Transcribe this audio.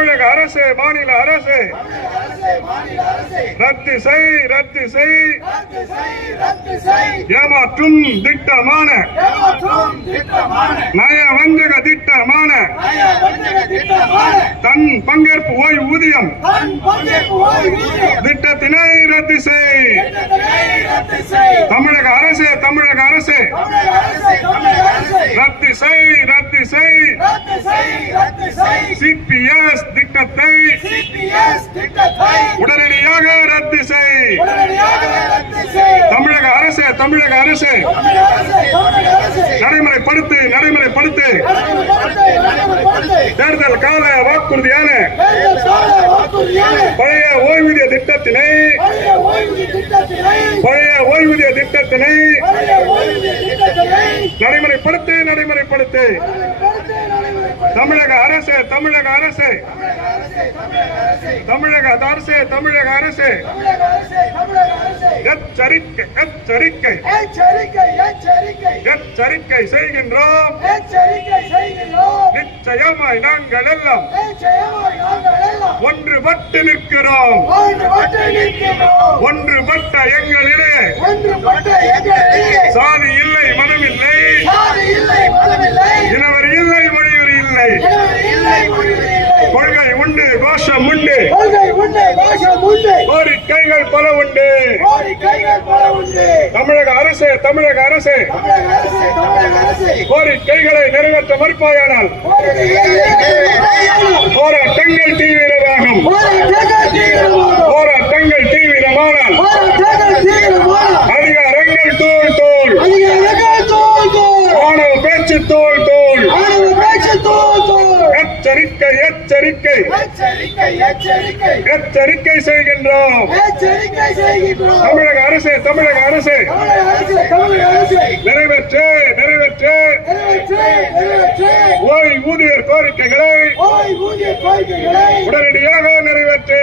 தமிழக அரசு மாநில அரசு ரத்து செய் ஏமாற்றும் திட்டமான நய வஞ்சக திட்டமான தன் பங்கேற்பு ஓய்வூதியம் திட்டத்தினை ரத்து செய். தமிழக அரசு ரத்து செய் சிபிஎஸ் திட்டத்தை உடனடியாக ரத்து செய். தமிழக அரசு நடைமுறைப்படுத்து தேர்தல் கால வாக்குறுதியான பழைய ஓய்வூதிய திட்டத்தினை நடைமுறைப்படுத்து. தமிழக அரசு எச்சரிக்கை செய்கின்றோம். நிச்சயமாய் நாங்கள் எல்லாம் ஒன்றுபட்டு நிற்கிறோம். ஒன்றுபட்ட எங்களிடையே சாதி இல்லை, மனமில்லை, இனவரி இல்லை, மொழிவரி இல்லை. கொள்கை உண்டு, கோஷம் உண்டு, கோரிக்கைகள் பல உண்டு. தமிழக அரசு கோரிக்கைகளை நிறைவேற்ற மறுப்பாயானால் போராட்டங்கள் தீவிரமாகும். அதிகாரங்கள் தோள் மாணவ பேச்சு தோள் எச்சரிக்கை செய்கின்றோம். தமிழக அரசு நிறைவேற்று ஓய்வூதியர் கோரிக்கைகளை உடனடியாக நிறைவேற்று.